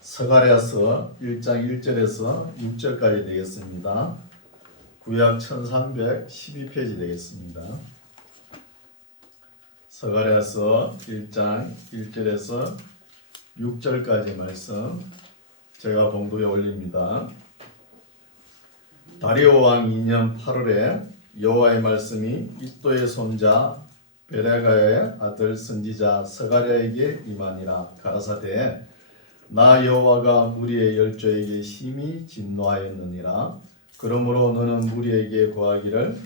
스가랴서 1장 1절에서 6절까지 되겠습니다. 구약 1312페이지 되겠습니다. 스가랴서 1장 1절에서 6절까지 말씀 제가 봉독에 올립니다. 다리오 왕 2년 8월에 여호와의 말씀이 id도의 손자 베레가의 아들 선지자 스가랴에게 임하니라. 가라사대 나 여호와가 무리의 열조에게 심히 진노하였느니라. 그러므로 너는 무리에게 고하기를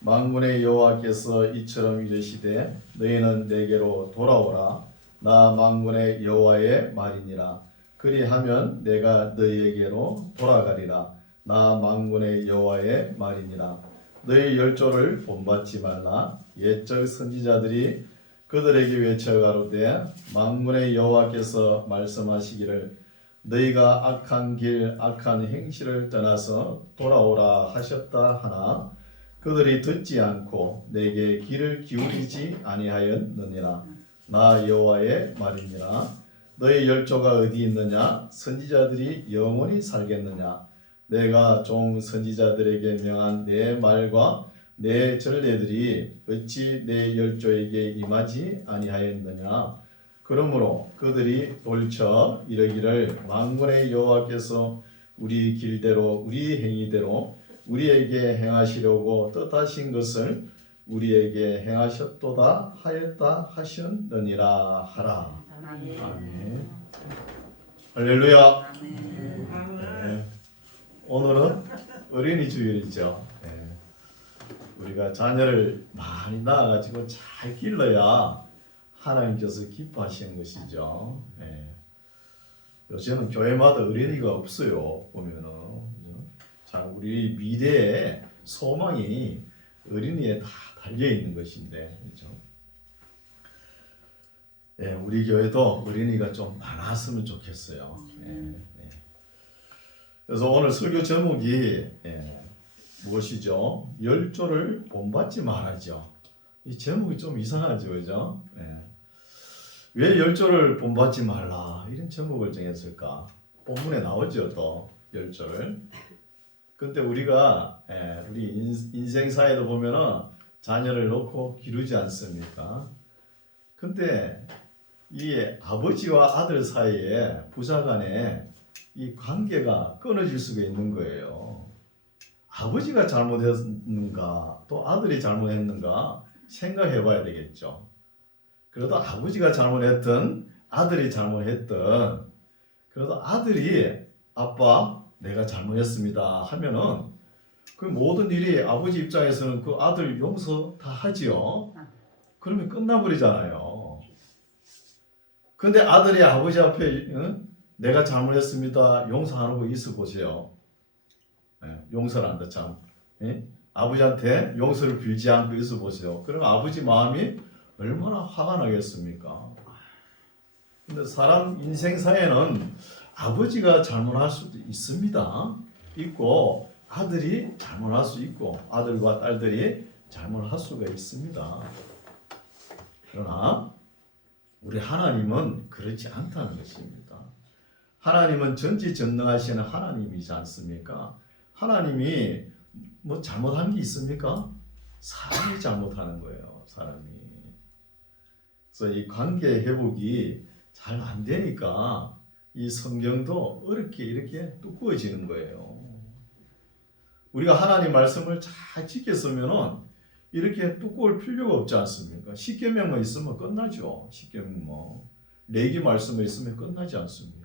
만군의 여호와께서 이처럼 이르시되 너희는 내게로 돌아오라. 나 만군의 여호와의 말이니라. 그리하면 내가 너희에게로 돌아가리라. 나 만군의 여호와의 말이니라. 너희 열조를 본받지 말라. 옛적 선지자들이 그들에게 외쳐 가로되 만군의 여호와께서 말씀하시기를 너희가 악한 길 악한 행실을 떠나서 돌아오라 하셨다 하나 그들이 듣지 않고 내게 귀를 기울이지 아니하였느니라. 나 여호와의 말이니라. 너희 열조가 어디 있느냐? 선지자들이 영원히 살겠느냐? 내가 종 선지자들에게 명한 내 말과 내 전례들이 어찌 내 열조에게 임하지 아니하였느냐? 그러므로 그들이 돌쳐 이르기를 만군의 여호와께서 우리 길대로 우리 행위대로 우리에게 행하시려고 뜻하신 것을 우리에게 행하셨도다 하였다 하셨느니라 하라. 아멘. 할렐루야. 네. 오늘은 어린이 주일이죠. 네. 우리가 자녀를 많이 낳아가지고 잘 길러야 하나님께서 기뻐하시는 것이죠. 네. 요새는 교회마다 어린이가 없어요. 보면은 자 우리 미래의 소망이 어린이에 다 달려 있는 것인데, 그렇죠? 네, 우리 교회도 어린이가 좀 많았으면 좋겠어요. 네. 그래서 오늘 설교 제목이 무엇이죠? 열조를 본받지 말아죠. 이 제목이 좀 이상하죠, 그죠? 왜 열조를 본받지 말라 이런 제목을 정했을까? 본문에 나오죠, 또 열조를. 근데 우리가 우리 인생사에도 보면은 자녀를 놓고 기르지 않습니까? 근데 이 아버지와 아들 사이에 부자간에 이 관계가 끊어질 수가 있는 거예요. 아버지가 잘못했는가 또 아들이 잘못했는가 생각해 봐야 되겠죠. 그래도 아버지가 잘못했든 아들이 잘못했든 그래도 아들이 아빠 내가 잘못했습니다 하면은 그 모든 일이 아버지 입장에서는 그 아들 용서 다 하지요. 그러면 끝나버리잖아요. 근데 아들이 아버지 앞에 내가 잘못했습니다 용서하는 거 있어 보세요. 용서를 한다 참. 아버지한테 용서를 빌지 않고 있어 보세요. 그럼 아버지 마음이 얼마나 화가 나겠습니까? 근데 사람 인생사에는 아버지가 잘못할 수도 있습니다. 있고 아들이 잘못할 수 있고 아들과 딸들이 잘못할 수가 있습니다. 그러나 우리 하나님은 그렇지 않다는 것입니다. 하나님은 전지전능하시는 하나님이지 않습니까? 하나님이 뭐 잘못한 게 있습니까? 사람이 잘못하는 거예요. 사람이. 그래서 이 관계 회복이 잘 안 되니까 이 성경도 어렵게 이렇게 두꺼워지는 거예요. 우리가 하나님 말씀을 잘 지켰으면은 이렇게 두꺼울 필요가 없지 않습니까? 십계명만 있으면 끝나죠. 십계명 뭐 레위기 말씀만 있으면 끝나지 않습니까?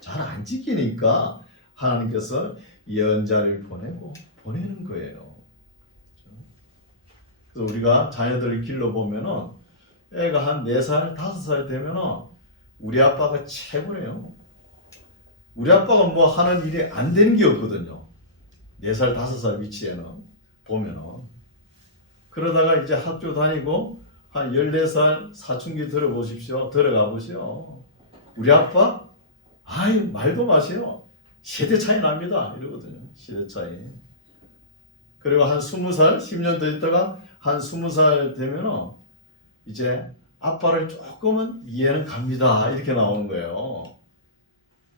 잘 안 지키니까 하나님께서 예언자를 보내는 거예요. 그래서 우리가 자녀들을 길러보면은 애가 한 4살, 5살 되면은 우리 아빠가 최고래요. 우리 아빠가 뭐 하는 일이 안 되는 게 없거든요. 4살, 5살 위치에는 보면은. 그러다가 이제 학교 다니고 한 14살 사춘기 들어가 보세요. 우리 아빠? 아이 말도 마세요. 세대 차이 납니다. 이러거든요. 세대 차이. 그리고 한 20살, 10년 더 있다가 한 20살 되면은 이제 아빠를 조금은 이해는 갑니다. 이렇게 나오는 거예요.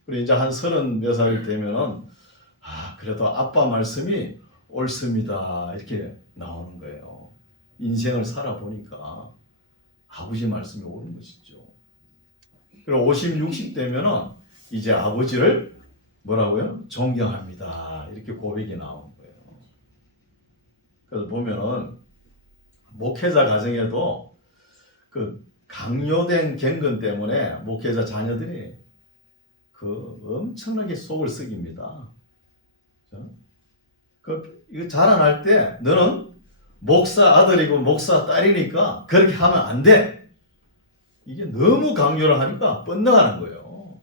그리고 이제 한 34살 되면은 그래도 아빠 말씀이 옳습니다. 이렇게 나오는 거예요. 인생을 살아보니까 아버지 말씀이 옳은 것이죠. 그리고 50, 60 되면은 이제 아버지를 뭐라고요? 존경합니다. 이렇게 고백이 나오는 거예요. 그래서 보면은 목회자 가정에도 그 강요된 경건 때문에 목회자 자녀들이 그 엄청나게 속을 썩입니다. 이거 자라날 때 너는 목사 아들이고 목사 딸이니까 그렇게 하면 안 돼. 이게 너무 강요를 하니까 뻗나가는 거예요.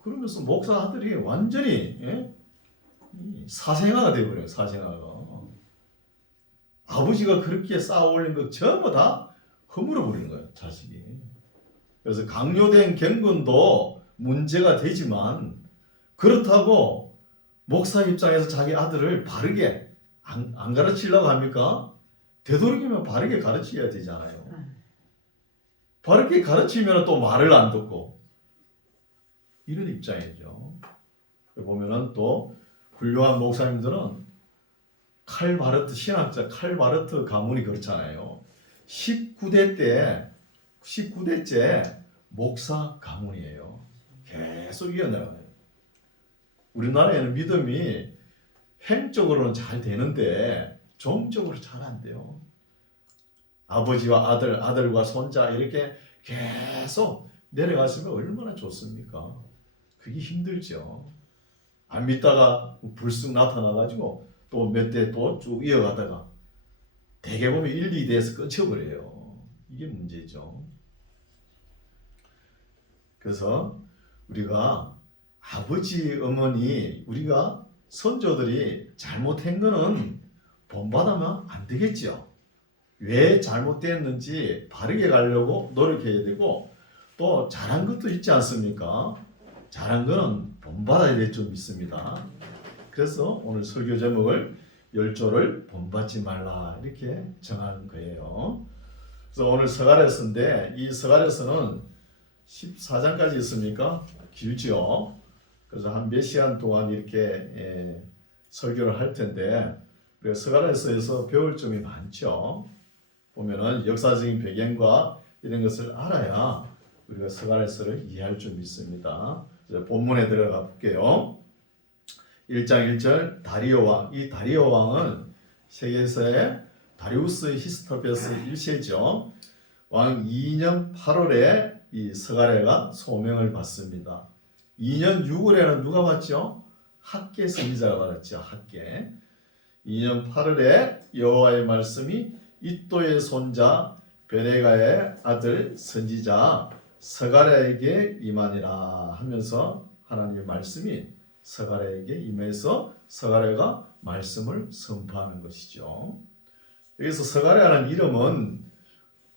그러면서 목사 아들이 완전히 사생아가 되어버려요. 사생아가. 아버지가 그렇게 쌓아올린 것 전부 다 허물어 버리는 거예요. 자식이. 그래서 강요된 경건도 문제가 되지만 그렇다고 목사 입장에서 자기 아들을 바르게 안 가르치려고 합니까? 되도록이면 바르게 가르쳐야 되잖아요. 바르게 가르치면 또 말을 안 듣고 이런 입장이죠. 보면은 또 훌륭한 목사님들은 칼바르트 신학자 칼바르트 가문이 그렇잖아요. 19대째 목사 가문이에요. 계속 이어나가요. 우리나라에는 믿음이 행적으로는 잘 되는데 종적으로 잘 안 돼요. 아버지와 아들, 아들과 손자 이렇게 계속 내려갔으면 얼마나 좋습니까? 그게 힘들죠. 안 믿다가 불쑥 나타나가지고 또 몇 대 또 쭉 이어가다가 대개 보면 1, 2대에서 끊쳐버려요. 이게 문제죠. 그래서 우리가 아버지, 어머니, 우리가 선조들이 잘못한 거는 본받으면 안 되겠죠. 왜 잘못됐는지 바르게 가려고 노력해야 되고 또 잘한 것도 있지 않습니까? 잘한 거는 본받아야 될 줄 믿습니다. 그래서 오늘 설교 제목을 열조를 본받지 말라 이렇게 정한 거예요. 그래서 오늘 서가랴서인데 이 서가랴서는 14장까지 있습니까? 길죠. 그래서 한 몇 시간 동안 이렇게 설교를 할 텐데 서가랴서에서 배울 점이 많죠. 보면은 역사적인 배경과 이런 것을 알아야 우리가 서가랴서를 이해할 줄 믿습니다. 본문에 들어가 볼게요. 1장 1절 다리오 왕. 이 다리오 왕은 세계에서의 다리우스 히스토베스 1세죠. 왕 2년 8월에 이 서가랴가 소명을 받습니다. 2년 6월에는 누가 받죠? 학계 선지자가 받았죠. 학계. 2년 8월에 여호와의 말씀이 이또의 손자 베레가의 아들 선지자 서가랴에게 임하니라 하면서 하나님의 말씀이 서가랴에게 임해서 서가랴가 말씀을 선포하는 것이죠. 여기서 서가랴라는 이름은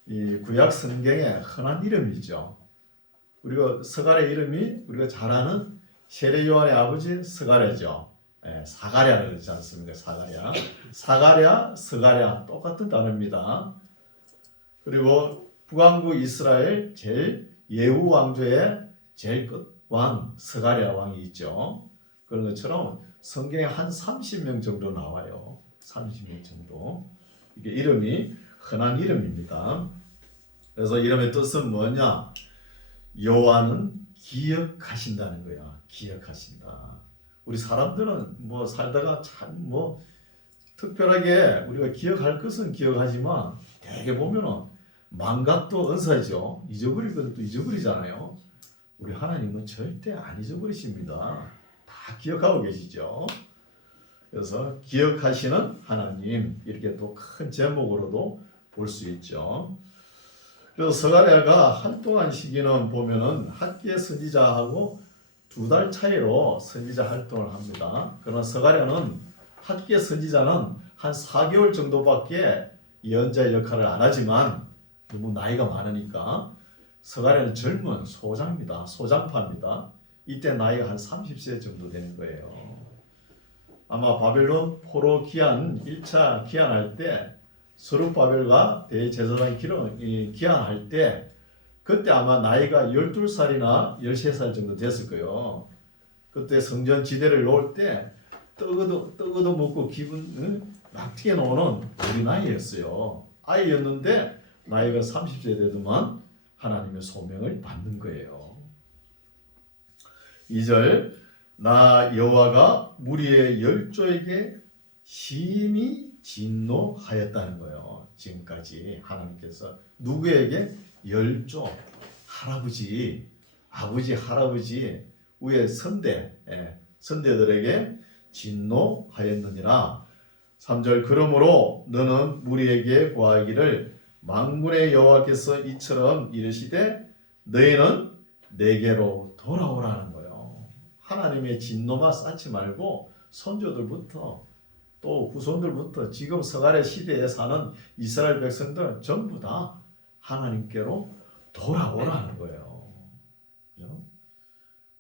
이 구약 성경의 흔한 이름이죠. 우리가 서가랴 이름이 우리가 잘 아는 세례 요한의 아버지 서가랴죠. 사가랴라고 그러지 않습니까? 사가랴, 서가랴 똑같은 단어입니다. 그리고 북왕국 이스라엘 제일 예후 왕조의 제일 끝왕 서가랴 왕이 있죠. 그런 것처럼 성경에 한 30명 정도 나와요. 30명 정도. 이게 이름이 흔한 이름입니다. 그래서 이름의 뜻은 뭐냐? 여호와는 기억하신다는 거야. 기억하신다. 우리 사람들은 뭐 살다가 참 뭐 특별하게 우리가 기억할 것은 기억하지만 대개 보면은 망각도 은사죠. 잊어버릴 것도 잊어버리잖아요. 우리 하나님은 절대 안 잊어버리십니다. 다 기억하고 계시죠. 그래서 기억하시는 하나님 이렇게 또 큰 제목으로도 볼 수 있죠. 그래서 서가랴가 활동한 시기는 보면은 학계 선지자하고 2달 차이로 선지자 활동을 합니다. 그러나 서가랴는 학계 선지자는 한 4개월 정도밖에 예언자의 역할을 안 하지만 너무 나이가 많으니까 서가랴는 젊은 소장입니다. 소장파입니다. 이때 나이가 한 30세 정도 되는 거예요. 아마 바벨론 포로 기한 1차 기한할 때 스룹바벨과 대제사장 기한할 때 그때 아마 나이가 12살이나 13살 정도 됐을 거예요. 그때 성전 지대를 놓을 때 떡어도 먹고 기분 막 튀게 노는 어린 아이였어요. 아이였는데 나이가 30세 되더만 하나님의 소명을 받는 거예요. 2절 나 여호와가 무리의 열조에게 심히 진노하였다는 거예요. 지금까지 하나님께서 누구에게? 열조, 할아버지, 아버지, 할아버지 위에 선대들에게 진노하였느니라. 3절 그러므로 너는 무리에게 고하기를 만군의 여호와께서 이처럼 이르시되 너희는 내게로 돌아오라는 거예요. 하나님의 진노만 쌓지 말고 선조들부터 또 후손들부터 지금 서갈의 시대에 사는 이스라엘 백성들 전부 다 하나님께로 돌아오라는 거예요.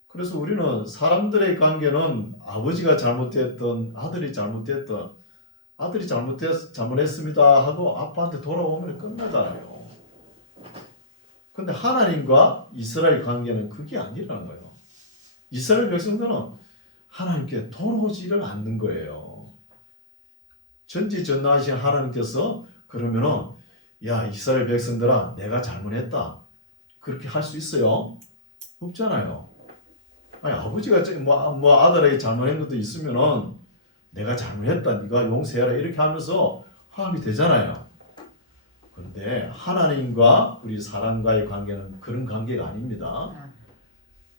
그래서 우리는 사람들의 관계는 아버지가 잘못했던 아들이 잘못했습니다 하고 아빠한테 돌아오면 끝나잖아요. 근데 하나님과 이스라엘 관계는 그게 아니라는 거예요. 이스라엘 백성들은 하나님께 돌아오지를 않는 거예요. 전지전능하신 하나님께서 그러면은 야 이스라엘 백성들아 내가 잘못했다 그렇게 할 수 있어요? 없잖아요. 아니 아버지가 뭐 아들에게 잘못한 것도 있으면은 내가 잘못했다 네가 용서해라 이렇게 하면서 화합이 되잖아요. 그런데 하나님과 우리 사람과의 관계는 그런 관계가 아닙니다.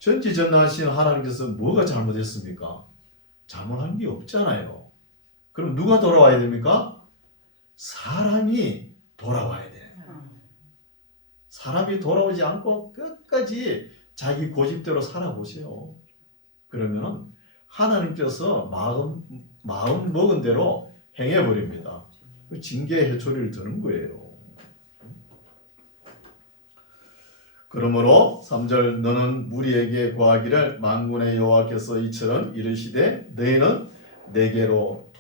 전지전능하신 하나님께서 뭐가 잘못했습니까? 잘못한 게 없잖아요. 그럼 누가 돌아와야 됩니까? 사람이 돌아와야 돼요. 사람이 돌아오지 않고 끝까지 자기 고집대로 살아보세요. 그러면 하나님께서 마음 먹은 대로 행해버립니다. 징계의 해초리를 드는 거예요. 그러므로 3절 너는 무리에게 고하기를 만군의 여호와께서 이처럼 이르시되 너희는 내게로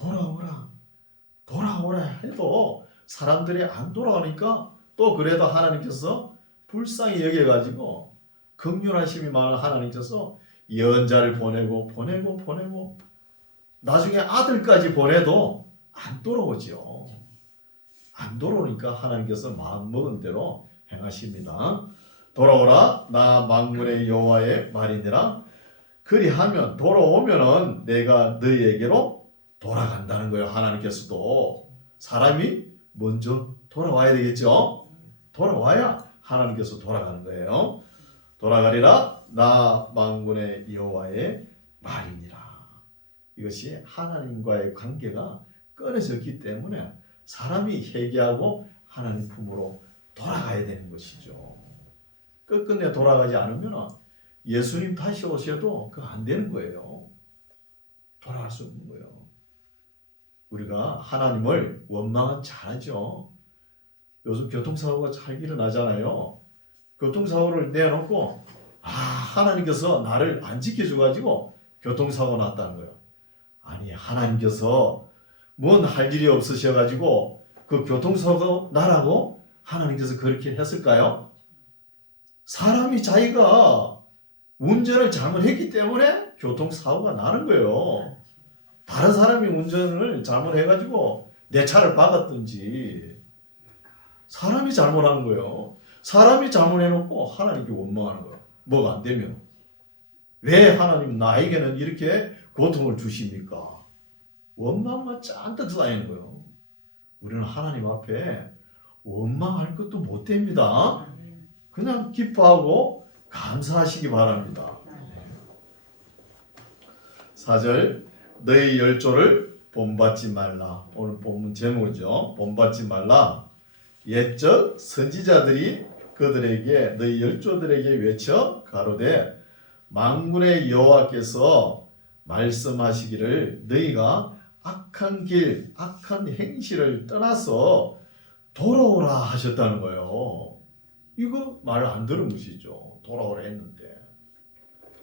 돌아오라 해도 사람들이 안 돌아오니까 또 그래도 하나님께서 불쌍히 여겨가지고 긍휼하심이 많은 하나님께서 예언자를 보내고 나중에 아들까지 보내도 안 돌아오죠. 안 돌아오니까 하나님께서 마음먹은 대로 행하십니다. 돌아오라 나 만군의 여호와의 말이니라. 그리하면 돌아오면은 내가 너희에게로 돌아간다는 거예요. 하나님께서도 사람이 먼저 돌아와야 되겠죠. 돌아와야 하나님께서 돌아가는 거예요. 돌아가리라 나 만군의 여호와의 말이니라. 이것이 하나님과의 관계가 끊어졌기 때문에 사람이 회개하고 하나님 품으로 돌아가야 되는 것이죠. 끝끝내 돌아가지 않으면 예수님 다시 오셔도 그거 안 되는 거예요. 돌아갈 수 없는 거예요. 우리가 하나님을 원망은 잘하죠. 요즘 교통사고가 잘 일어나잖아요. 교통사고를 내놓고 하나님께서 나를 안 지켜줘가지고 교통사고 났다는 거예요. 아니 하나님께서 뭔 할 일이 없으셔가지고 그 교통사고 나라고 하나님께서 그렇게 했을까요? 사람이 자기가 운전을 잘못했기 때문에 교통사고가 나는 거예요. 다른 사람이 운전을 잘못해가지고 내 차를 박았든지 사람이 잘못한 거예요. 사람이 잘못해놓고 하나님께 원망하는 거예요. 뭐가 안 되면. 왜 하나님 나에게는 이렇게 고통을 주십니까? 원망만 잔뜩 쌓이는 거예요. 우리는 하나님 앞에 원망할 것도 못 됩니다. 그냥 기뻐하고 감사하시기 바랍니다. 4절 너희 열조를 본받지 말라. 오늘 본문 제목이죠. 본받지 말라. 옛적 선지자들이 그들에게 너희 열조들에게 외쳐 가로되 만군의 여호와께서 말씀하시기를 너희가 악한 길, 악한 행실을 떠나서 돌아오라 하셨다는 거예요. 이거 말 안 들은 것이죠. 돌아오라 했는데.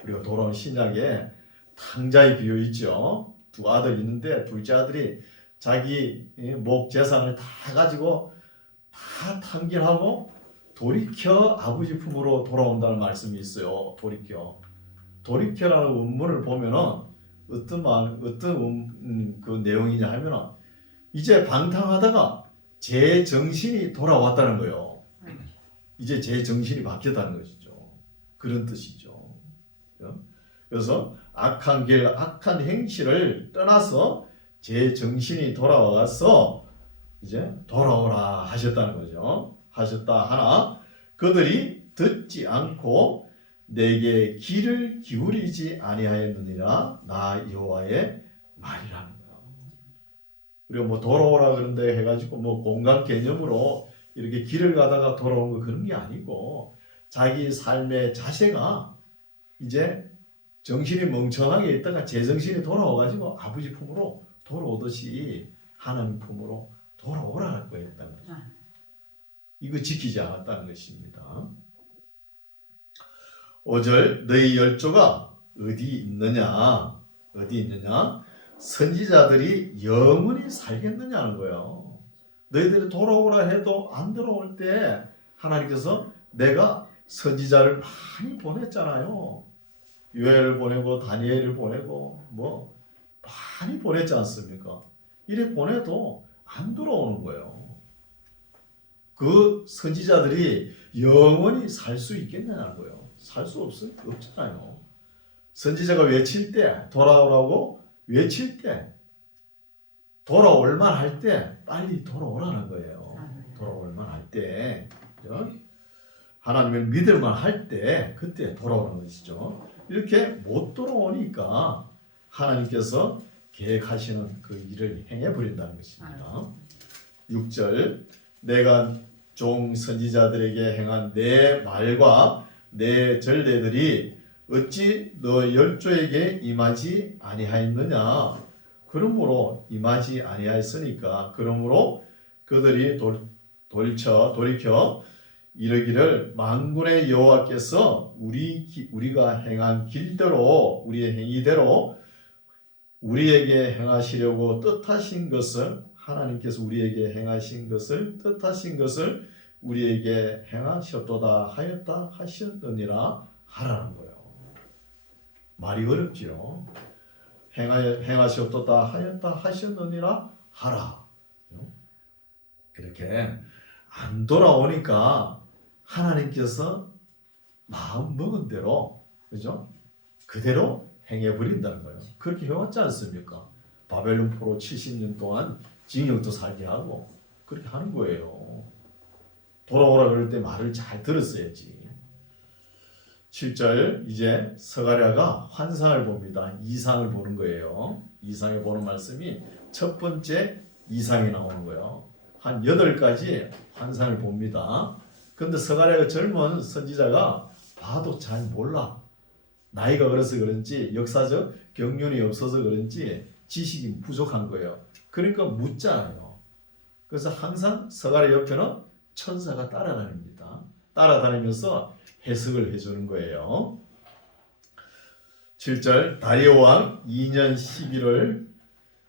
우리가 돌아온 신약에 탕자의 비유 있죠. 두 아들 있는데 둘째 아들이 자기 목 재산을 다 가지고 다 탕진하고 돌이켜 아버지 품으로 돌아온다는 말씀이 있어요. 돌이켜라는 원문을 보면은 어떤 그 내용이냐 하면은 이제 방탕하다가 제 정신이 돌아왔다는 거예요. 이제 제 정신이 바뀌었다는 것이죠. 그런 뜻이죠. 그래서 악한 길, 악한 행실을 떠나서 제 정신이 돌아와서 이제 돌아오라 하셨다는 거죠. 하셨다 하나 그들이 듣지 않고 내게 귀를 기울이지 아니하였느니라 나 여호와의 말이라는 거야. 우리가 뭐 돌아오라 그런데 해가지고 뭐 공간 개념으로 이렇게 길을 가다가 돌아온 거 그런 게 아니고 자기 삶의 자세가 이제 정신이 멍청하게 있다가 제정신이 돌아와가지고 아버지 품으로 돌아오듯이 하나님 품으로 돌아오라고 했다는 거죠. 이거 지키지 않았다는 것입니다. 5절 너희 열조가 어디 있느냐? 선지자들이 영원히 살겠느냐는 거예요. 너희들이 돌아오라 해도 안 돌아올 때 하나님께서 내가 선지자를 많이 보냈잖아요. 요엘을 보내고 다니엘을 보내고 뭐 많이 보냈지 않습니까? 이래 보내도 안 돌아오는 거예요. 그 선지자들이 영원히 살 수 있겠냐는 거예요. 살 수 없잖아요. 선지자가 외칠 때 돌아오라고 외칠 때 돌아올 만할 때 빨리 돌아오라는 거예요. 돌아올 만할 때 하나님을 믿을 만할 때 그때 돌아오는 것이죠. 이렇게 못 돌아오니까 하나님께서 계획하시는 그 일을 행해버린다는 것입니다. 6절 내가 종 선지자들에게 행한 내 말과 내 전례들이 어찌 너 열조에게 임하지 아니하였느냐. 그러므로 임하지 아니하였으니까 그러므로 그들이 돌이켜 이르기를 만군의 여호와께서 우리가 행한 길대로 우리의 행위대로 우리에게 행하시려고 뜻하신 것을 하나님께서 우리에게 행하신 것을 뜻하신 것을 우리에게 행하셨도다 하였다 하셨느니라 하라는 거예요. 말이 어렵지요. 행하셨도다 하였다 하셨느니라 하라. 그렇게 안 돌아오니까 하나님께서 마음 먹은 대로 그죠? 그대로 행해 버린다는 거예요. 그렇게 해왔지 않습니까? 바벨론 포로 70년 동안 징역도 살게 하고 그렇게 하는 거예요. 돌아오라 그럴 때 말을 잘 들었어야지. 7절 이제 스가랴가 환상을 봅니다. 이상을 보는 거예요. 이상에 보는 말씀이 첫 번째 이상이 나오는 거예요. 한 8가지 환상을 봅니다. 근데 스가랴가 젊은 선지자가 봐도 잘 몰라. 나이가 어려서 그런지 역사적 경륜이 없어서 그런지 지식이 부족한 거예요. 그러니까 묻잖아요. 그래서 항상 스가랴 옆에는 천사가 따라다닙니다. 따라다니면서 해석을 해주는 거예요. 7절 다리오 왕 2년 11월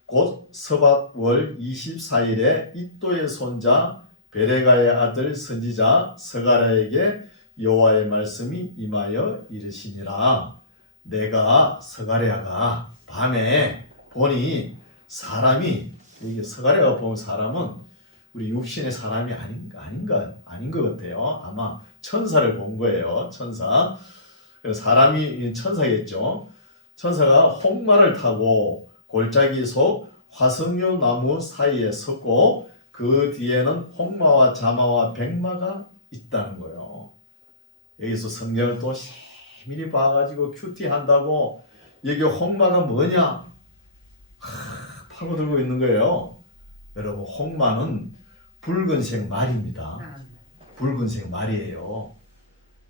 곧 서밧월 24일에 이또의 손자 베레가의 아들 선지자 스가랴에게 여호와의 말씀이 임하여 이르시니라. 내가 스가랴가 밤에 보니 사람이 이게 스가랴가 본 사람은 우리 육신의 사람이 아닌 것 같아요. 아마 천사를 본 거예요. 천사. 사람이 천사겠죠. 천사가 홍마를 타고 골짜기 속 화석류 나무 사이에 섰고 그 뒤에는 홍마와 자마와 백마가 있다는 거예요. 여기서 성경을 또 세밀히 봐가지고 큐티한다고 여기 홍마가 뭐냐? 파고들고 있는 거예요. 여러분 홍마는 붉은색 말입니다. 붉은색 말이에요.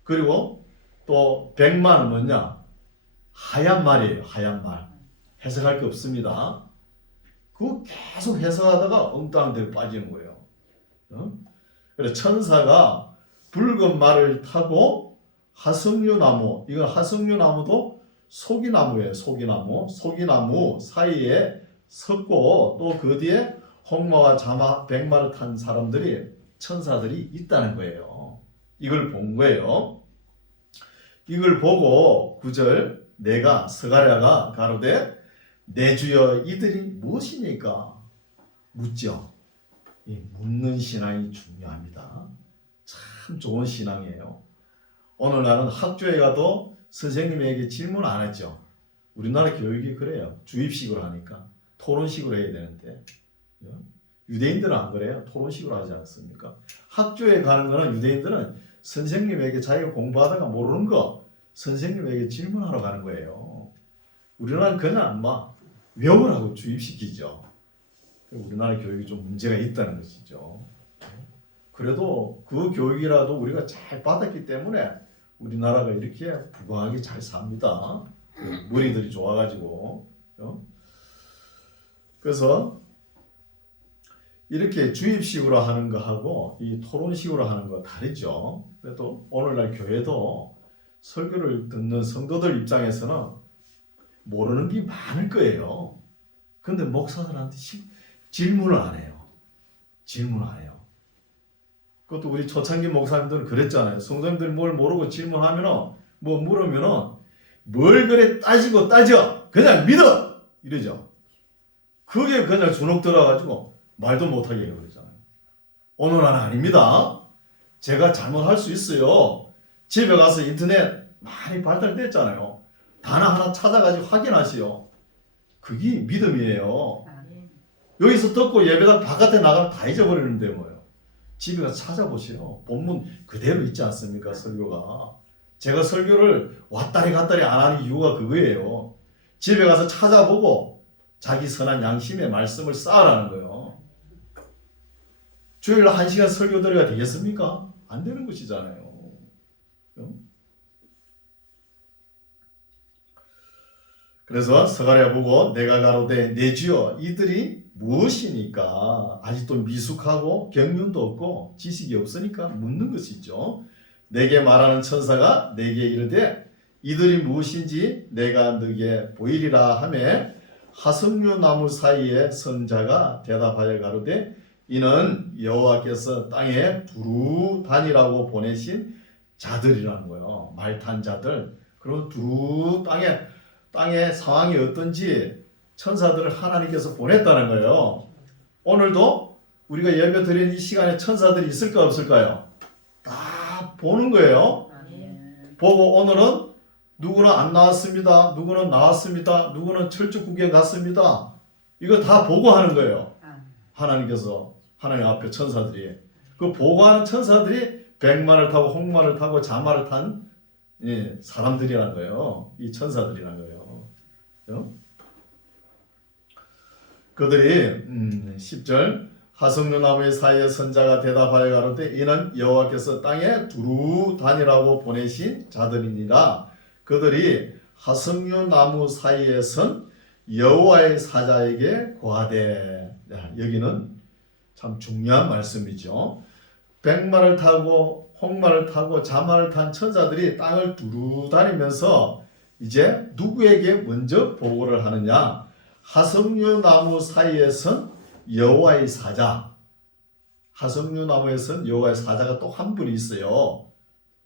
그리고 또 백마는 뭐냐? 하얀 말이에요. 하얀 말. 해석할 게 없습니다. 그거 계속 해석하다가 엉뚱한 데로 빠지는 거예요. 그래서 천사가 붉은 말을 타고 하석류 나무, 이건 하석류 나무도 소기나무예요. 소기나무 사이에 섰고 또 그 뒤에 홍마와 자마, 백마를 탄 사람들이 천사들이 있다는 거예요. 이걸 본 거예요. 이걸 보고 9절 내가 스가랴가 가로되 내 주여 이들이 무엇이니까 묻죠. 이 묻는 신앙이 중요합니다. 참 좋은 신앙이에요. 오늘날은 학교에 가도 선생님에게 질문 안 했죠. 우리나라 교육이 그래요. 주입식으로 하니까 토론식으로 해야 되는데 유대인들은 안 그래요. 토론식으로 하지 않습니까? 학교에 가는 거는 유대인들은 선생님에게 자기가 공부하다가 모르는 거 선생님에게 질문하러 가는 거예요. 우리나라는 그냥 막 외우라고 주입시키죠. 우리나라 교육이 좀 문제가 있다는 것이죠. 그래도 그 교육이라도 우리가 잘 받았기 때문에 우리나라가 이렇게 부강하게 잘 삽니다. 머리들이 좋아가지고. 그래서 이렇게 주입식으로 하는 거하고 이 토론식으로 하는 거 다르죠. 그래도 오늘날 교회도 설교를 듣는 성도들 입장에서는 모르는 게 많을 거예요. 근데 목사들한테 질문을 안 해요. 질문을 안 해요. 그것도 우리 초창기 목사님들은 그랬잖아요. 성도님들이 뭘 모르고 질문하면은 뭐 물으면은 뭘 그래 따지고 따져 그냥 믿어 이러죠. 그게 그냥 주눅 들어가지고 말도 못하게 해버리잖아요. 오늘은 아닙니다. 제가 잘못할 수 있어요. 집에 가서 인터넷 많이 발달됐잖아요. 단어 하나 찾아가지고 확인하시오. 그게 믿음이에요. 여기서 듣고 예배당 바깥에 나가면 다 잊어버리는데 뭐예요. 집에 가서 찾아보시오. 본문 그대로 있지 않습니까? 설교가. 제가 설교를 왔다리 갔다리 안 하는 이유가 그거예요. 집에 가서 찾아보고 자기 선한 양심의 말씀을 쌓으라는 거예요. 주일날 1시간 설교 들어야 되겠습니까? 안 되는 것이잖아요. 그래서 스가랴 보고 내가 가로되 내 주여 이들이 무엇이니까 아직도 미숙하고 경륜도 없고 지식이 없으니까 묻는 것이죠. 내게 말하는 천사가 내게 이르되 이들이 무엇인지 내가 너게 보이리라 하매 하석류 나무 사이에 선자가 대답하여 가로되 이는 여호와께서 땅에 두루 다니라고 보내신 자들이라는 거예요. 말 탄 자들. 그리고 두루 땅의 상황이 어떤지 천사들을 하나님께서 보냈다는 거예요. 오늘도 우리가 예배 드리는 이 시간에 천사들이 있을까 없을까요? 다 보는 거예요. 보고 오늘은 누구는 안 나왔습니다. 누구는 나왔습니다. 누구는 철쭉 구경 갔습니다. 이거 다 보고하는 거예요. 하나님께서 하나님 앞에 천사들이 그 보고하는 천사들이 백마를 타고 홍마를 타고 자마를 탄 사람들이라는 거예요. 이 천사들이라는 거예요. 그들이 10절 하석류 나무의 사이에 선자가 대답하여 가로되 이는 여호와께서 땅에 두루 다니라고 보내신 자들이니라. 그들이 하석류 나무 사이에 선 여호와의 사자에게 고하되. 여기는 참 중요한 말씀이죠. 백마를 타고 홍마를 타고 자마를 탄 천사들이 땅을 두루 다니면서 이제 누구에게 먼저 보고를 하느냐? 하석류 나무 사이에 선 여호와의 사자. 하석류 나무에 선 여호와의 사자가 또 한 분이 있어요.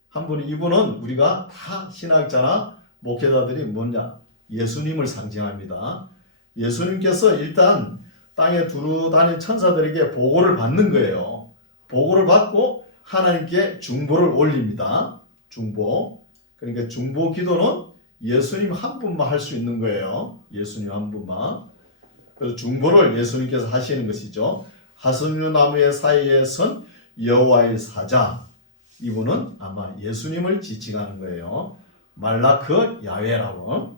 한 분이 이분은 우리가 다 신학자나 목회자들이 뭐냐? 예수님을 상징합니다. 예수님께서 일단 땅에 두루 다닌 천사들에게 보고를 받는 거예요. 보고를 받고 하나님께 중보를 올립니다. 중보. 그러니까 중보 기도는 예수님 한 분만 할 수 있는 거예요. 예수님 한 분만. 그래서 중보를 예수님께서 하시는 것이죠. 하석류 나무의 사이에 선 여호와의 사자. 이분은 아마 예수님을 지칭하는 거예요. 말라크 야훼라고.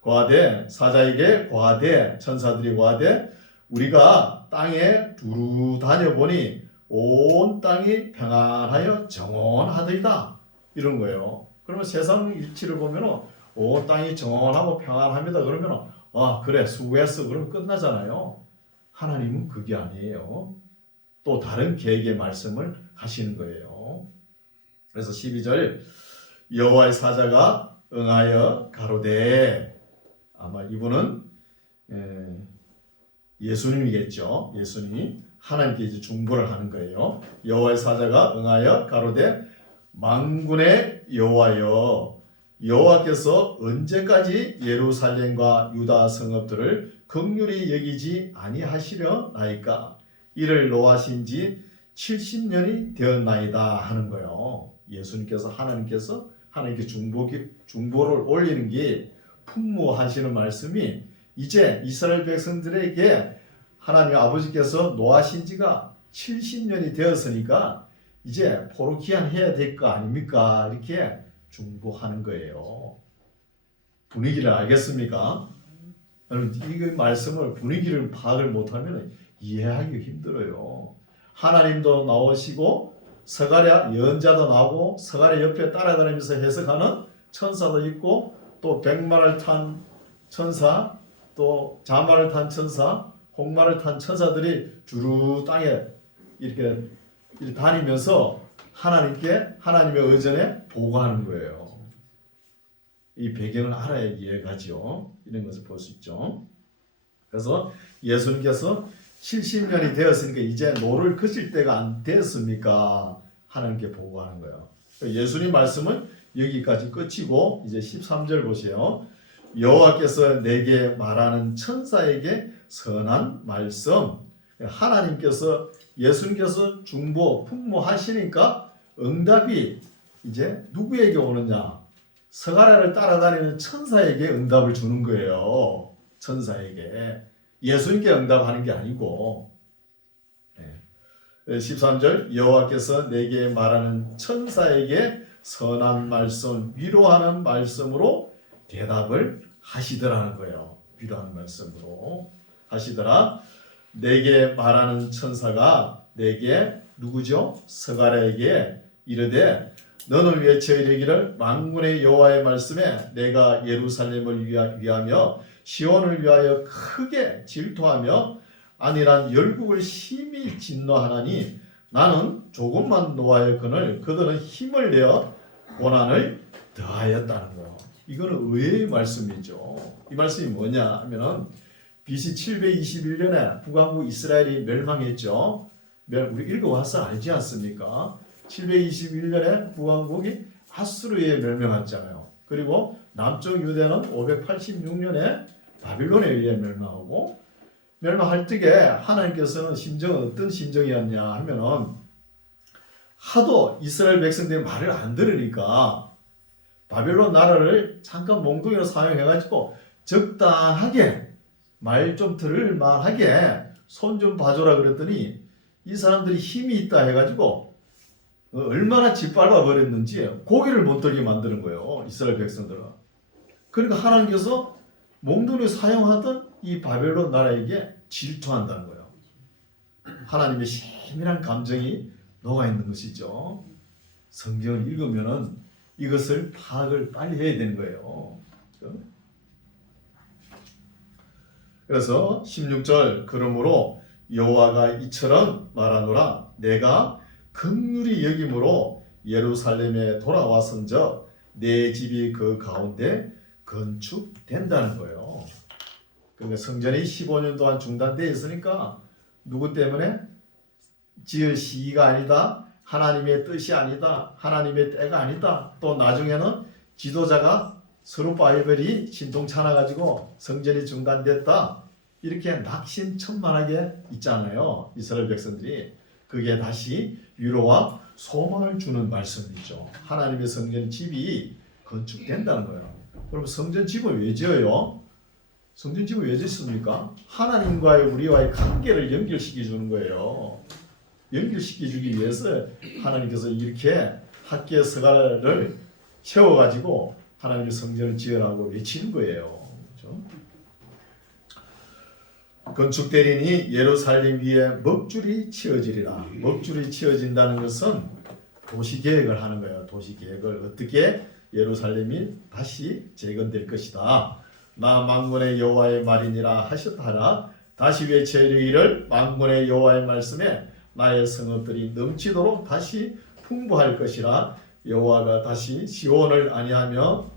고하되 사자에게 고하되 천사들이 고하되 우리가 땅에 두루 다녀보니 온 땅이 평안하여 정원하더이다. 이런 거예요. 그러면 세상 일치를 보면 온 땅이 정원하고 평안합니다. 그러면 그래 수고했어. 그러면 끝나잖아요. 하나님은 그게 아니에요. 또 다른 계획의 말씀을 하시는 거예요. 그래서 12절 여호와의 사자가 응하여 가로되 아마 이분은 예수님이겠죠. 예수님이 하나님께 이제 중보를 하는 거예요. 여호와의 사자가 응하여 가로되 만군의 여호와여, 여호와께서 언제까지 예루살렘과 유다 성읍들을 긍휼히 여기지 아니하시려나이까? 이를 노하신 지 70년이 되었나이다 하는 거예요. 예수님께서 하나님께 중보를 올리는 게 풍모하시는 말씀이 이제 이스라엘 백성들에게 하나님 아버지께서 노하신 지가 70년이 되었으니까 이제 포로기한해야 될 거 아닙니까? 이렇게 중보하는 거예요. 분위기를 알겠습니까? 여러분, 이 말씀을 분위기를 파악을 못하면 이해하기 힘들어요. 하나님도 나오시고 스가랴 예언자도 나오고 스가랴 옆에 따라다니면서 해석하는 천사도 있고 또 백마를 탄 천사, 또 자마를 탄 천사, 홍마를 탄 천사들이 주루 땅에 이렇게 다니면서 하나님의 의전에 보고하는 거예요. 이 배경을 알아야 이해가죠. 이런 것을 볼 수 있죠. 그래서 예수님께서 70년이 되었으니까 이제 노를 그칠 때가 안 됐습니까? 하나님께 보고하는 거예요. 예수님 말씀은 여기까지 끝이고 이제 13절 보세요. 여호와께서 내게 말하는 천사에게 선한 말씀. 하나님께서 예수님께서 중보 풍모하시니까 응답이 이제 누구에게 오느냐? 스가랴를 따라다니는 천사에게 응답을 주는 거예요. 천사에게. 예수님께 응답하는 게 아니고. 13절 여호와께서 내게 말하는 천사에게 선한 말씀, 위로하는 말씀으로 대답을 하시더라는 거예요. 위로하는 말씀으로 하시더라. 내게 말하는 천사가 내게 누구죠? 스가랴에게 이르되 너는 외쳐 이르기를 만군의 여호와의 말씀에 내가 예루살렘을 위하며 시온을 위하여 크게 질투하며 안일한 열국을 심히 진노하나니 나는 조금만 노하였거늘 그들은 힘을 내어 고난을 더하였다는 거예요. 이거는 의외의 말씀이죠. 이 말씀이 뭐냐 하면은 BC 721년에 북왕국 이스라엘이 멸망했죠. 우리 읽어와서 알지 않습니까? 721년에 북왕국이 아수르에 멸망했잖아요. 그리고 남쪽 유대는 586년에 바빌론에 의해 멸망하고 멸망할 때에 하나님께서는 심정은 어떤 심정이었냐 하면은 하도 이스라엘 백성들이 말을 안 들으니까 바빌론 나라를 잠깐 몽둥이로 사용해가지고 적당하게 말 좀 들을 만하게 손 좀 봐줘라 그랬더니 이 사람들이 힘이 있다 해가지고 얼마나 짓밟아 버렸는지 고개를 못 들게 만드는 거예요. 이스라엘 백성들은. 그러니까 하나님께서 몽둥이를 사용하던 이 바벨론 나라에게 질투한다는 거예요. 하나님의 세밀한 감정이 녹아있는 것이죠. 성경을 읽으면은 이것을 파악을 빨리 해야 되는 거예요. 그래서 16절 그러므로 여호와가 이처럼 말하노라 내가 긍휼히 여김으로 예루살렘에 돌아왔은즉 내 집이 그 가운데 건축된다는 거예요. 그러니까 성전이 15년 동안 중단되어 있으니까 누구 때문에? 지을 시기가 아니다. 하나님의 뜻이 아니다. 하나님의 때가 아니다. 또 나중에는 지도자가 스룹바벨이 신통찮아가지고 성전이 중단됐다. 이렇게 낙심천만하게 있잖아요. 이스라엘 백성들이. 그게 다시 위로와 소망을 주는 말씀이죠. 하나님의 성전 집이 건축된다는 거예요. 그럼 성전 집을 왜 지어요? 성전 집을 왜 짓습니까? 하나님과의 우리와의 관계를 연결시켜 주는 거예요. 연결시켜 주기 위해서 하나님께서 이렇게 학계 스가랴를 채워가지고 하나님의 성전을 지으라고 외치는 거예요. 그렇죠? 건축되리니 예루살렘 위에 먹줄이 치어지리라. 먹줄이 치어진다는 것은 도시계획을 하는 거예요. 도시계획을 어떻게 예루살렘이 다시 재건될 것이다. 나 만군의 여호와의 말이니라 하셨다라. 다시 외쳐 이르기를 만군의 여호와의 말씀에 나의 성읍들이 넘치도록 다시 풍부할 것이라. 여호와가 다시 시온을 아니하며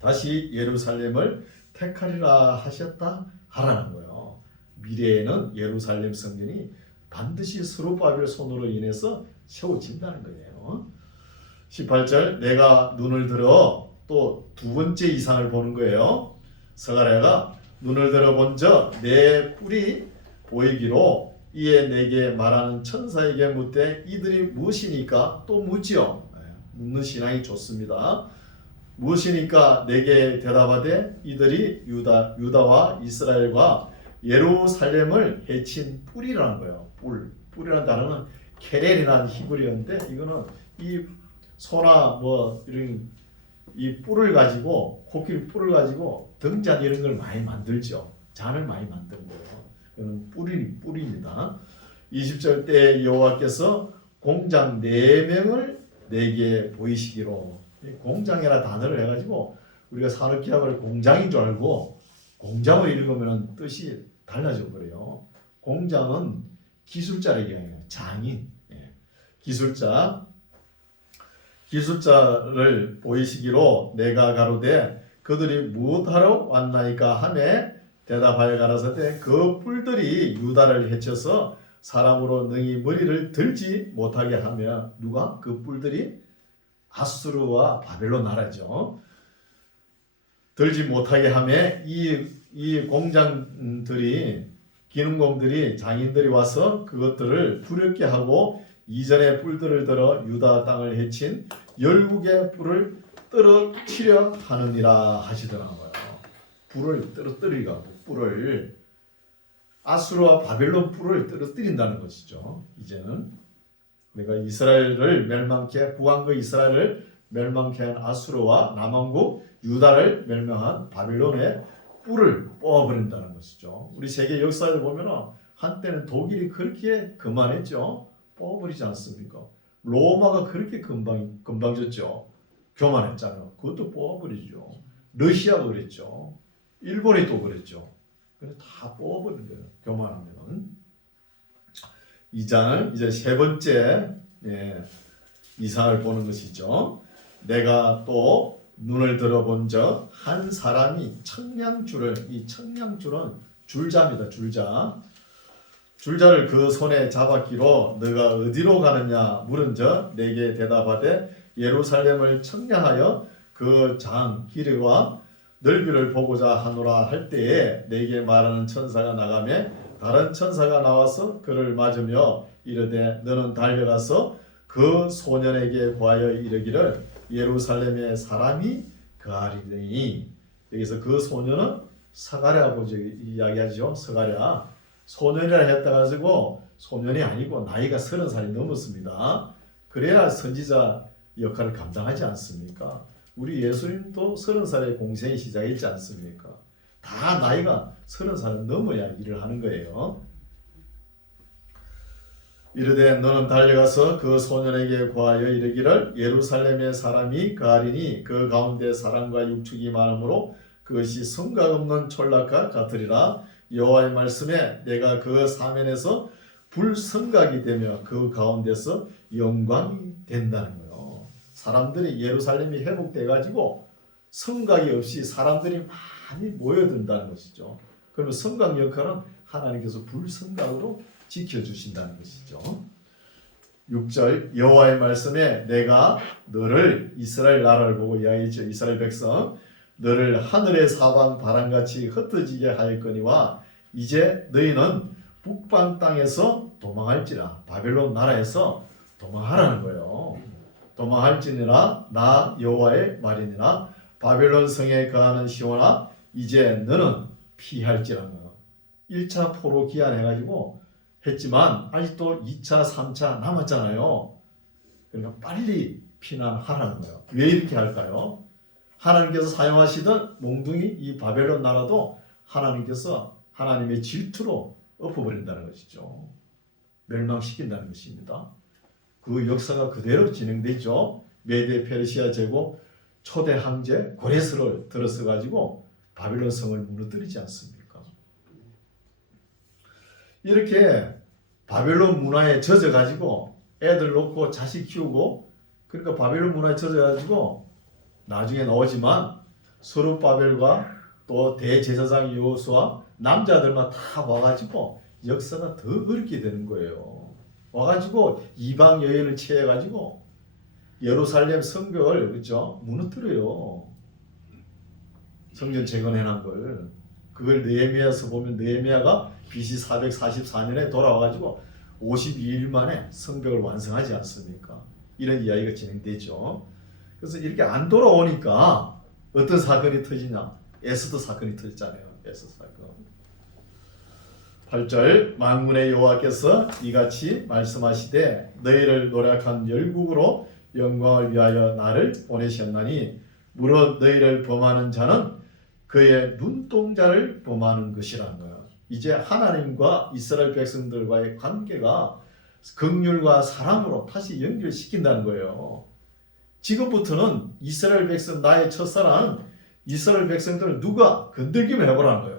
다시 예루살렘을 택하리라 하셨다 하라는 거예요. 미래에는 예루살렘 성전이 반드시 스룹바벨 손으로 인해서 세워진다는 거예요. 18절 내가 눈을 들어 또 두 번째 이상을 보는 거예요. 스가랴가 눈을 들어 본즉 내 뿔이 보이기로 이에 내게 말하는 천사에게 묻되 이들이 무엇이니까 또 묻지요. 묻는 신앙이 좋습니다. 무엇이니까 내게 대답하되 이들이 유다와 이스라엘과 예루살렘을 해친 뿔이라는 거예요. 뿔이라는 단어는 케렐이라는 히브리어인데 이거는 이 소나 뭐 이런 이 뿔을 가지고 코끼리 뿔을 가지고 등잔 이런 걸 많이 만들죠. 잔을 많이 만드는 거예요. 이거는 뿔입니다. 20절 때 여호와께서 공장 4명을 내게 보이시기로. 공장이라 단어를 해가지고 우리가 산업기업을 공장인 줄 알고 공장을 읽으면 뜻이 달라져 버려요. 공장은 기술자를 얘기해요. 장인, 기술자를 보이시기로 내가 가로되 그들이 무엇하러 왔나이까 하매 대답하여 가라사대 그 뿔들이 유다를 해쳐서 사람으로 능히 머리를 들지 못하게 하며 누가 그 뿔들이 아수르와 바벨론 나라죠. 들지 못하게 하며 이 공장들이 기능공들이 장인들이 와서 그것들을 부렵게 하고 이전에 뿔들을 들어 유다 땅을 해친 열국의 뿔을 떨어뜨려 하느니라 하시더라고요. 뿔을 떨어뜨리가 뿔을 아수르와 바벨론 뿔을 떨어뜨린다는 것이죠. 이제는 내가 이스라엘을 멸망케 북왕국 이스라엘을 멸망케 한 아수르와 남왕국 유다를 멸망한 바벨론의 뿔을 뽑아버린다는 것이죠. 우리 세계 역사를 보면 한때는 독일이 그렇게 거만했죠. 뽑아버리지 않습니까? 로마가 그렇게 건방졌죠. 교만했잖아요. 그것도 뽑아버리죠. 러시아도 그랬죠. 일본이 또 그랬죠. 다 뽑아버린 거예요. 교만하면. 이 장을 이제 세 번째 이상을 보는 것이죠. 내가 또 눈을 들어본즉 한 사람이 청량줄을, 이 청량줄은 줄자입니다. 줄자를 그 손에 잡았기로 너가 어디로 가느냐 물은즉 내게 대답하되 예루살렘을 청량하여 그 장 길이와 넓이를 보고자 하노라 할 때에 내게 말하는 천사가 나가매 다른 천사가 나와서 그를 맞으며 이르되 너는 달려가서 그 소년에게 구하여 이르기를 예루살렘에 사람이 거하리니. 여기서 그 소년은 스가랴 아버지 이야기하죠. 스가랴 소년이라 했다 가지고 소년이 아니고 나이가 30살이 넘었습니다. 그래야 선지자 역할을 감당하지 않습니까? 우리 예수님도 30살에 공생이 시작했지 않습니까? 다 나이가 30살 넘어야 일을 하는 거예요. 이르되 너는 달려가서 그 소년에게 구하여 이르기를 예루살렘의 사람이 거하리니 그 가운데 사람과 육축이 많으므로 그것이 성각 없는 촌락과 같으리라. 여호와의 말씀에 내가 그 사면에서 불성각이 되며 그 가운데서 영광이 된다는 거예요. 사람들이 예루살렘이 회복돼 가지고 성각이 없이 사람들이 많이 모여든다는 것이죠. 그러면 성각 역할은 하나님께서 불성각으로 지켜주신다는 것이죠. 6절 여호와의 말씀에 내가 너를 이스라엘 나라를 보고 이야기했죠. 이스라엘 백성 너를 하늘의 사방 바람같이 흩어지게 하였거니와 이제 너희는 북방 땅에서 도망할지라. 바벨론 나라에서 도망하라는 거예요. 도망할지니라 나 여호와의 말이니라. 바벨론 성에 거하는 시온아 이제 너는 피할지라는 거예요. 1차 포로 기한해가지고 했지만 아직도 2차 3차 남았잖아요. 그러니까 빨리 피난하라는 거예요. 왜 이렇게 할까요? 하나님께서 사용하시던 몽둥이 이 바벨론 나라도 하나님께서 하나님의 질투로 엎어버린다는 것이죠. 멸망시킨다는 것입니다. 그 역사가 그대로 진행되죠. 메데 페르시아 제국 초대 황제 고레스를 들어서 가지고 바벨론 성을 무너뜨리지 않습니까? 이렇게 바벨론 문화에 젖어 가지고 애들 놓고 자식 키우고 그러니까 바벨론 문화에 젖어 가지고 나중에 나오지만 스룹바벨과 또 대제사장 여호수아 남자들만 다 와가지고 역사가 더 어렵게 되는 거예요. 와가지고 이방 여인을 취해가지고 예루살렘 성벽을 그렇죠 무너뜨려요. 성전 재건해놓은 걸. 그걸 느헤미야서 보면 느헤미야가 BC 444년에 돌아와가지고 52일 만에 성벽을 완성하지 않습니까? 이런 이야기가 진행되죠. 그래서 이렇게 안 돌아오니까 어떤 사건이 터지냐? 에스더 사건이 터졌잖아요. 에스더 사건. 8절 만군의 여호와께서 이같이 말씀하시되 너희를 노력한 열국으로 영광을 위하여 나를 보내셨나니 무릇 너희를 범하는 자는 그의 눈동자를 범하는 것이라는 거예요. 이제 하나님과 이스라엘 백성들과의 관계가 긍휼과 사랑으로 다시 연결시킨다는 거예요. 지금부터는 이스라엘 백성 나의 첫사랑 이스라엘 백성들을 누가 건들기만 해보라는 거예요.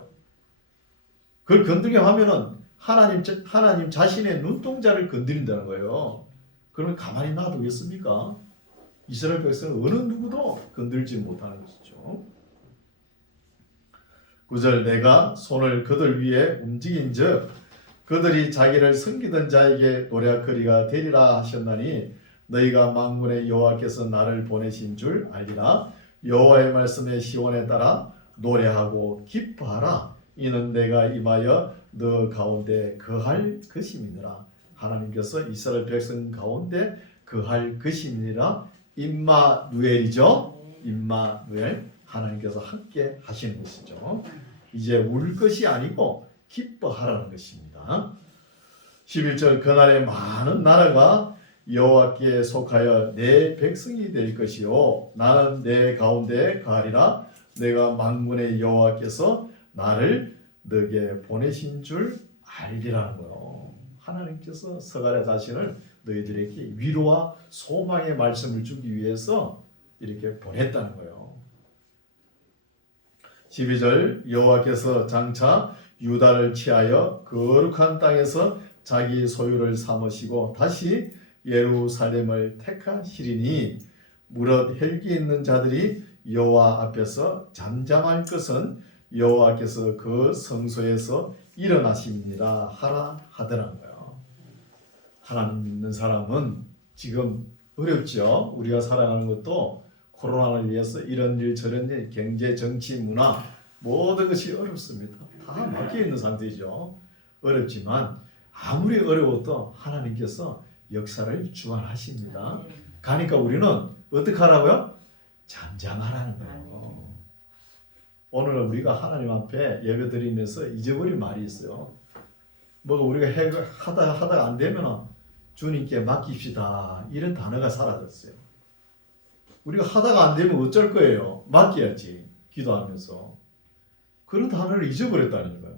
그걸 건들게 하면은 하나님 자신의 눈동자를 건드린다는 거예요. 그러면 가만히 놔두겠습니까? 이스라엘 백성은 어느 누구도 건들지 못하는 것이죠. 9절 내가 손을 그들 위에 움직인즉 그들이 자기를 섬기던 자에게 노략거리가 되리라 하셨나니 너희가 만군의 여호와께서 나를 보내신 줄 알리라. 여호와의 말씀에 시온에 따라 노래하고 기뻐하라. 이는 내가 임하여 너 가운데 거할 것임이니라. 하나님께서 이스라엘 백성 가운데 거할 것임이니라. 임마누엘이죠. 임마누엘. 하나님께서 함께 하시는 것이죠. 이제 울 것이 아니고 기뻐하라는 것입니다. 11절 그날에 많은 나라가 여호와께 속하여 내 백성이 될 것이요 나는 내 가운데 거하리라. 내가 만군의 여호와께서 나를 너에게 보내신 줄 알리라는 거예요. 하나님께서 서가랴 자신을 너희들에게 위로와 소망의 말씀을 주기 위해서 이렇게 보냈다는 거예요. 12절 여호와께서 장차 유다를 취하여 거룩한 땅에서 자기 소유를 삼으시고 다시 예루살렘을 택하시리니 무릇 혈기 있는 자들이 여호와 앞에서 잠잠할 것은 여호와께서 그 성소에서 일어나십니다 하라 하더라고요. 하나님 믿는 사람은 지금 어렵죠. 우리가 살아가는 것도 코로나를 위해서 이런 일 저런 일 경제 정치 문화 모든 것이 어렵습니다. 다 막혀 있는 상태죠. 어렵지만 아무리 어려워도 하나님께서 역사를 주관하십니다. 가니까 우리는 어떻게 하라고요? 잠잠하라는 거예요. 오늘 우리가 하나님 앞에 예배드리면서 잊어버린 말이 있어요. 뭐 우리가 하다가 안 되면 주님께 맡깁시다 이런 단어가 사라졌어요. 우리가 하다가 안 되면 어쩔 거예요? 맡겨야지 기도하면서. 그런 단어를 잊어버렸다는 거예요.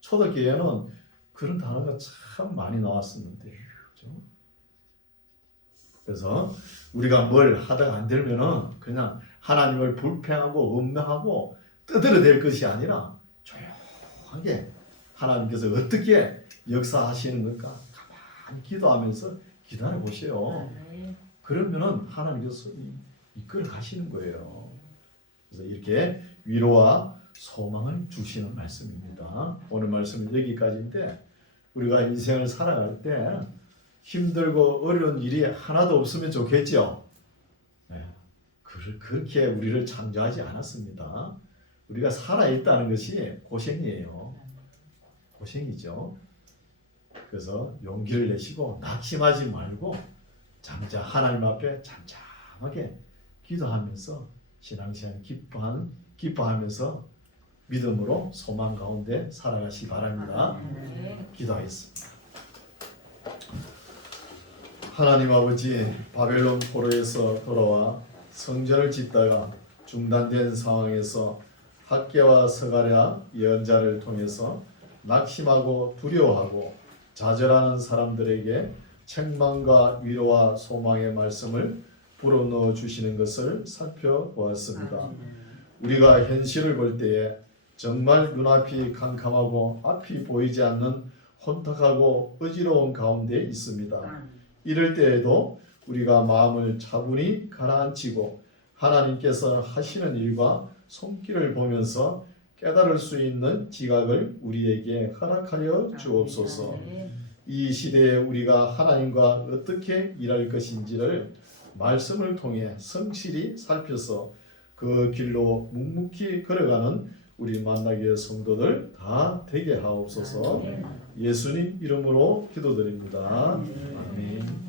초대교회는 그런 단어가 참 많이 나왔었는데 그렇죠? 그래서 우리가 뭘 하다가 안 되면은 그냥 하나님을 불평하고 원망하고 떠들어댈 것이 아니라 조용하게 하나님께서 어떻게 역사하시는 건가 가만히 기도하면서 기다려 보세요. 그러면은 하나님께서 이끌어 가시는 거예요. 그래서 이렇게 위로와 소망을 주시는 말씀입니다. 오늘 말씀은 여기까지인데 우리가 인생을 살아갈 때 힘들고 어려운 일이 하나도 없으면 좋겠죠. 네. 그렇게 우리를 창조하지 않았습니다. 우리가 살아있다는 것이 고생이에요. 고생이죠. 그래서 용기를 내시고 낙심하지 말고 하나님 앞에 잠잠하게 기도하면서 신앙생활 기뻐하면서 믿음으로 소망 가운데 살아가시기 바랍니다. 기도하겠습니다. 하나님 아버지, 바벨론 포로에서 돌아와 성전을 짓다가 중단된 상황에서 학개와 스가랴 예언자를 통해서 낙심하고 두려워하고 좌절하는 사람들에게 책망과 위로와 소망의 말씀을 불어넣어 주시는 것을 살펴보았습니다. 우리가 현실을 볼 때에 정말 눈앞이 캄캄하고 앞이 보이지 않는 혼탁하고 어지러운 가운데 있습니다. 이럴 때에도 우리가 마음을 차분히 가라앉히고 하나님께서 하시는 일과 손길을 보면서 깨달을 수 있는 지각을 우리에게 허락하여 주옵소서. 이 시대에 우리가 하나님과 어떻게 일할 것인지를 말씀을 통해 성실히 살펴서 그 길로 묵묵히 걸어가는 우리 만나게 성도들 다 되게 하옵소서. 예수님 이름으로 기도드립니다. 아멘.